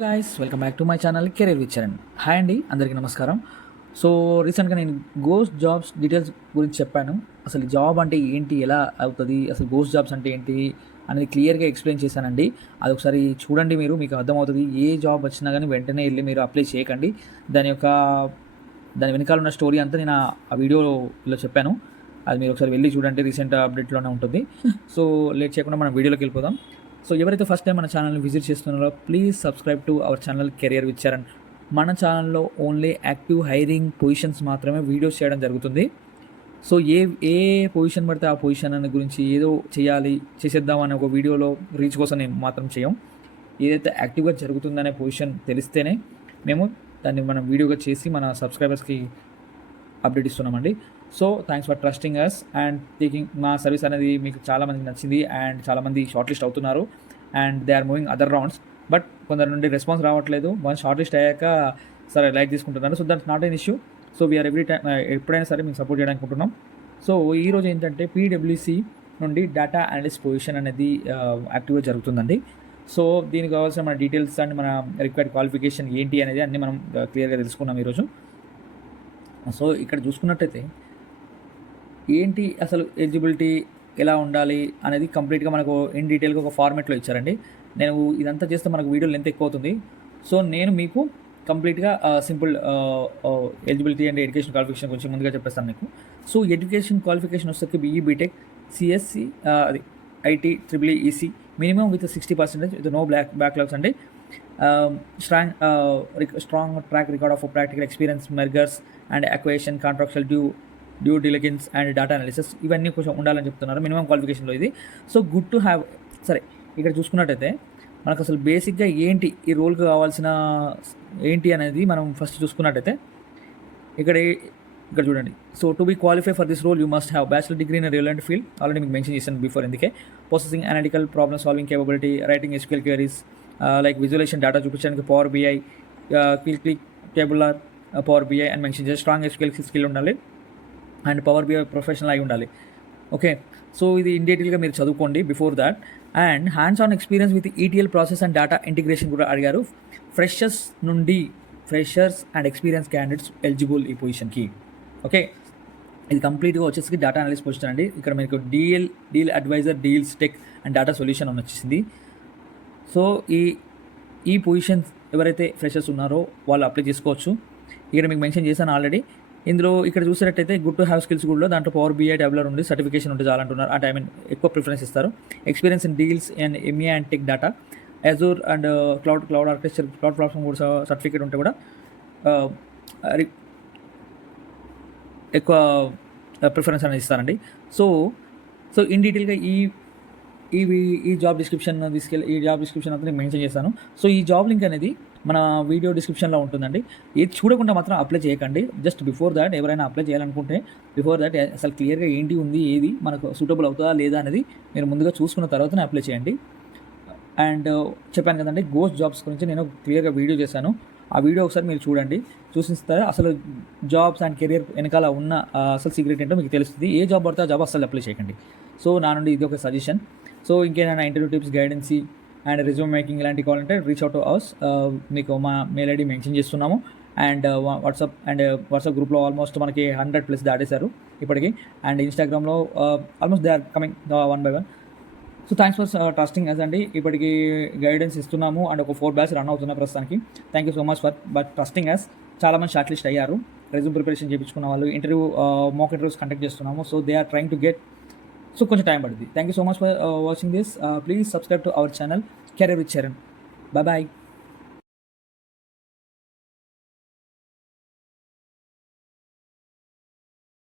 Guys welcome back to my channel career with Charan. Hi అండి, అందరికీ నమస్కారం. సో రీసెంట్గా నేను గోస్ట్ జాబ్స్ డీటెయిల్స్ గురించి చెప్పాను. అసలు జాబ్ అంటే ఏంటి, ఎలా అవుతుంది, అసలు గోస్ట్ జాబ్స్ అంటే ఏంటి అనేది క్లియర్గా ఎక్స్ప్లెయిన్ చేశానండి. అది ఒకసారి చూడండి, మీకు అర్థమవుతుంది. ఏ జాబ్ వచ్చినా కానీ వెంటనే వెళ్ళి మీరు అప్లై చేయకండి. దాని వెనకాల ఉన్న స్టోరీ అంతా నేను ఆ వీడియోలో చెప్పాను. అది మీరు ఒకసారి వెళ్ళి చూడండి, రీసెంట్ అప్డేట్లోనే ఉంటుంది. సో లేట్ చేయకుండా మనం వీడియోలోకి వెళ్ళిపోదాం. సో ఎవరైతే ఫస్ట్ టైం మన ఛానల్ని విజిట్ చేస్తున్నారో please subscribe to our channel career with Charan. మన ఛానల్లో ఓన్లీ యాక్టివ్ హైరింగ్ పొజిషన్స్ మాత్రమే వీడియోస్ చేయడం జరుగుతుంది. సో ఏ పొజిషన్ పడితే ఆ పొజిషన్ అనే గురించి ఏదో చేసేద్దాం అనే ఒక వీడియోలో రీచ్ కోసం నేను మాత్రం చేయం. ఏదైతే యాక్టివ్గా జరుగుతుందనే పొజిషన్ తెలిస్తేనే మేము దాన్ని మనం వీడియోగా చేసి మన సబ్స్క్రైబర్స్కి అప్డేట్ ఇస్తున్నామండి. So thanks for trusting us and taking. మా సర్వీస్ అనేది మీకు చాలామందికి నచ్చింది అండ్ చాలామంది షార్ట్ లిస్ట్ అవుతున్నారు and they are moving other rounds. But కొందరి నుండి రెస్పాన్స్ రావట్లేదు. వన్ షార్ట్ లిస్ట్ అయ్యాక సరే లైక్ తీసుకుంటున్నారు. So that's not an issue. So we are every time ఎప్పుడైనా సరే మేము సపోర్ట్ చేయడానికి అనుకుంటున్నాం. సో ఈరోజు ఏంటంటే పీడబ్ల్యూసీ నుండి డేటా అనలిస్ట్ పొజిషన్ అనేది యాక్టివ్గా జరుగుతుందండి. సో దీనికి కావాల్సిన మన డీటెయిల్స్ అండ్ మన రిక్వైర్డ్ క్వాలిఫికేషన్ ఏంటి అనేది అన్నీ మనం క్లియర్గా తెలుసుకున్నాం ఈరోజు. సో ఇక్కడ చూసుకున్నట్టయితే ఏంటి అసలు ఎలిజిబిలిటీ ఎలా ఉండాలి అనేది కంప్లీట్గా మనకు ఇన్ డీటెయిల్గా ఒక ఫార్మెట్లో ఇచ్చారండి. నేను ఇదంతా చేస్తే మనకు వీడియో లెంత్ ఎక్కువ అవుతుంది. సో నేను మీకు కంప్లీట్గా simple eligibility and education qualification గురించి ముందుగా చెప్పేస్తాను మీకు. సో ఎడ్యుకేషన్ క్వాలిఫికేషన్ వస్తే బీఈ బీటెక్ సిఎస్సి అది IT triple EC minimum with 60% with no backlogs అండి. Strong track record of practical experience mergers and acquisition contractual due diligence and data analysis ఇవన్నీ కొంచెం ఉండాలని చెప్తున్నారు మినిమం క్వాలిఫికేషన్లో ఇది. So good to have. సరే ఇక్కడ చూసుకున్నట్టయితే మనకు అసలు బేసిక్గా ఏంటి ఈ రోల్కి కావాల్సిన ఏంటి అనేది మనం ఫస్ట్ చూసుకున్నట్టయితే ఇక్కడ చూడండి. So to be qualify for this role you must have bachelor degree in relevant field. Already మీకు మెన్షన్ చేశాను బిఫోర్. ఎందుకే processing analytical problem solving capability, writing SQL queries like visualization data చూపించడానికి power BI, Qlik tabular, power BI అని mention చేసి strong SQL skill ఉండాలి and power BI professional అయి ఉండాలి. Okay, so ఇది ఇన్ డీటెయిల్గా మీరు చదువుకోండి before that. And hands on experience with ETL process and data integration కూడా అడిగారు. Freshers and experience candidates eligible ఈ పొజిషన్కి. ఓకే, ఇది కంప్లీట్గా వచ్చేసి డేటా అనలిస్ట్ పొజిషన్ అండి. ఇక్కడ మీకు deal advisor, deals tech and data solution అని వచ్చేసింది. సో ఈ పొజిషన్స్ ఎవరైతే ఫ్రెషర్స్ ఉన్నారో వాళ్ళు అప్లై చేసుకోవచ్చు. ఇక్కడ మీకు మెన్షన్ చేశాను ఆల్రెడీ. ఇందులో ఇక్కడ చూసినట్టయితే గుడ్ టు హ్యావ్ స్కిల్స్ కూడా దాంట్లో పవర్ బిఐ డెవలపర్ ఉండి సర్టిఫికేషన్ ఉంటే చాలంటున్నారు. అంటే ఎక్కువ ప్రిఫరెన్స్ ఇస్తారు. Experience in deals and MA and tech data, Azure and cloud architecture, cloud platform కూడా సర్టిఫికేట్ ఉంటే కూడా ఎక్కువ ప్రిఫరెన్స్ అనేది ఇస్తారండి. సో ఇన్ డీటెయిల్గా ఈ జాబ్ డిస్క్రిప్షన్ ఈ జాబ్ డిస్క్రిప్షన్ అంతా నేను మెన్షన్ చేశాను. సో ఈ జాబ్ లింక్ అనేది మన వీడియో డిస్క్రిప్షన్లో ఉంటుందండి. ఇది చూడకుండా మాత్రం అప్లై చేయకండి. జస్ట్ బిఫోర్ దాట్ ఎవరైనా అప్లై చేయాలనుకుంటే బిఫోర్ దాట్ అసలు క్లియర్గా ఏంటి ఉంది, ఏది మనకు సూటబుల్ అవుతుందా లేదా అనేది మీరు ముందుగా చూసుకున్న తర్వాతనే అప్లై చేయండి. అండ్ చెప్పాను కదండి, గోస్ట్ జాబ్స్ గురించి నేను క్లియర్గా వీడియో చేశాను. ఆ వీడియో ఒకసారి మీరు చూడండి. చూసిస్తారా అసలు జాబ్స్ అండ్ కెరియర్ వెనకాల ఉన్న అసలు సీక్రెట్ ఏంటో మీకు తెలుస్తుంది. ఏ జాబ్ పడితే ఆ జాబ్ అసలు అప్లై చేయకండి. సో నా నుండి ఇది ఒక సజెషన్. సో ఇంకేమైనా interview tips, guidance and resume making ఇలాంటివి కావాలంటే రీచ్ అవుట్ టు అవర్స్. మీకు మా మెయిల్ ఐడి మెన్షన్ చేస్తున్నాము. అండ్ వాట్సాప్ గ్రూప్లో ఆల్మోస్ట్ మనకి 100+ దాటేశారు ఇప్పటికీ. అండ్ ఇన్స్టాగ్రామ్లో almost they are coming 1 by 1. So thanks for trusting us అండి. ఇప్పటికి గైడెన్స్ ఇస్తున్నాము అండ్ ఒక 4 బ్యాచ్ రన్ అవుతున్న ప్రస్తుతానికి. Thank you so much for trusting us. చాలామంది షార్ట్ లిస్ట్ అయ్యారు. రెజ్యూమ్ ప్రిపరేషన్ చేయించుకున్న వాళ్ళు మాక్ ఇంటర్వ్యూస్ కండక్ట్ చేస్తున్నాము. So they are trying to get. So కొంచెం టైం పడుతుంది. Thank you so much for watching this. Please subscribe to our channel career with Charan. Bye.